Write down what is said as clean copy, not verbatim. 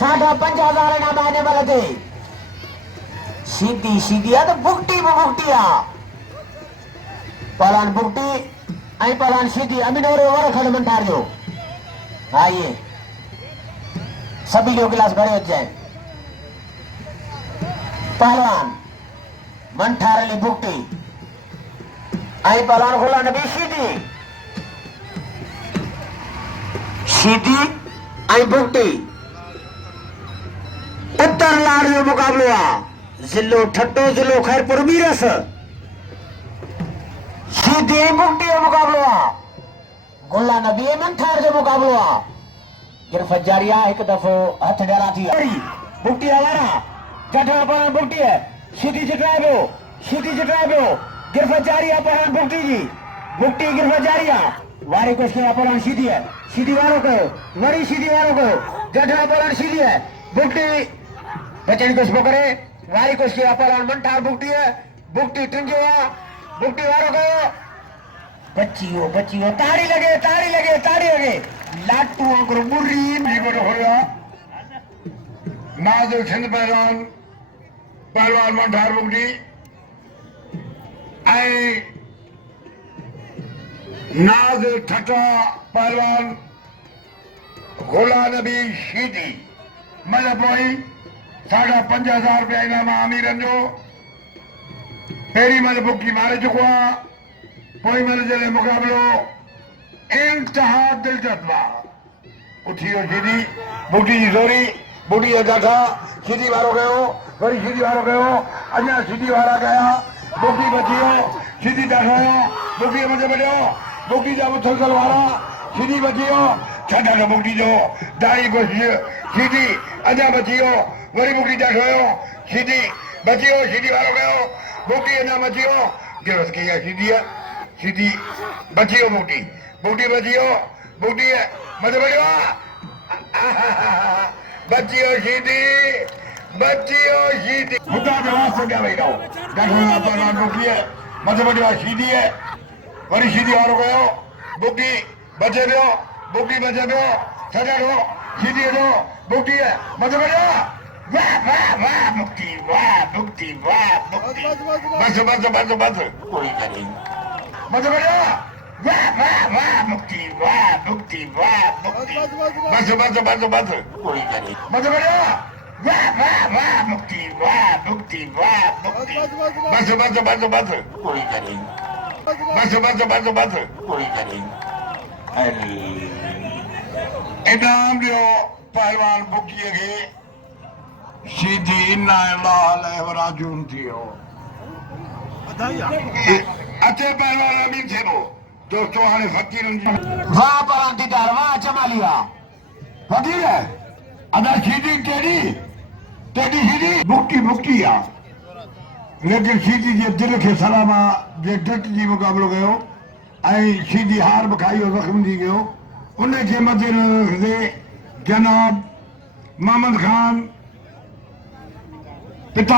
50,000 इनाम आने वाले थे। सीधी सीधी है तो बुकटी में बुकटिया पलान बुकटी आई पलान सीधी अमीन और ओवर खड़े मंठार जो आइए सभी लोग गिलास भरे हो जाए। पहलवान मंठार अली बुकटी आई पलान खोला नबी सीधी सीधी आई बुकटी उत्तर लाड़ जो मुकाबला जिलो ठट्टो जिलो खैरपुर मीरस सीधी बुकटी जो मुकाबला गुल्ला नबी मंठार जो मुकाबला गिरफ्त जारिया एक दफो हथ डरा थी बुकटी हमारा जठा पर बुकटी है सीधी जटराबो गिरफ्त जारिया पर बुकटी जी बुकटी गिरफ्त जारिया वारे कुछ के अपरान सीधी है सीधी वारों को वरी सीधी वारों को जठा अपरान सीधी है बुकटी बचन कुछ पकड़े वारी कुछ के अपरान मंठार बुकटी है बुकटी टिंजो बुकटी वारों को बच्ची हो ताड़ी लगे लाटू आंकरो मुर्री निकोट हो गया नाज सिंध पहलवान मंठार बुकटी आई नाज ठट्टा पहलवान गुला नबी शीदी मजा पोई 50,000 रुपया इनाम आमिरन जो पेरी मल बुकी मारे चुको आहे पोइ मल जॾहिं मुक़ाबिलो इंतहा दिलचस्प उथी वियो सीधी बुटी जी ज़ोरी बुटी जा ॾाढा सीधी वारो कयो वरी सीधी वारो कयो अञा सीधी वारा कया बुकी बची वियो सीधी ॾाढायो बुकी मथे वॾियो बुकी जा मुसलसल वारा सीधी बची वियो छॾण बुकी जो दाई कोशिश सीधी अञा बची वियो वरी बुकी ॾाढायो सीधी बची वियो सीधी वारो कयो बुकी अञा बची वियो गिरफ्त कई आहे सीधी बची वियो बुकी बची वियो बुकी मथे वॾियो बची वियो सीधी मुद्दा जवाब सॼा वेही रहो ॾाढो पहलवान बुकी मथे वॾियो आहे सीधी वरी सीधी वारो कयो बुकी बचे पियो छॾो सीधी जो बुकी मथे वॾियो वाह मुक्ति बस कोई करे मजे बढ़िया वाह मुक्ति बस कोई करे मजे बढ़िया वाह मुक्ति बस कोई करे बस कोई करे इनाम जो पहलवान बुकीअ खे सीधी इन्ना अल्लाह राजून थियो अचे पहलवान अमीन थियो दोस्तों हाणे फकीरन जी वाह परांतीदार वाह जमालिया फकीर अदा सीधी टेडी सीधी बुकी आ लेकिन सीधी जे दिल खे सलामा जे डट जी मुक़ाबिलो कयो ऐं सीधी हार बि खाई ज़ख़्म थी वियो उन खे मथे रखंदे जनाब मोहम्मद खान पिता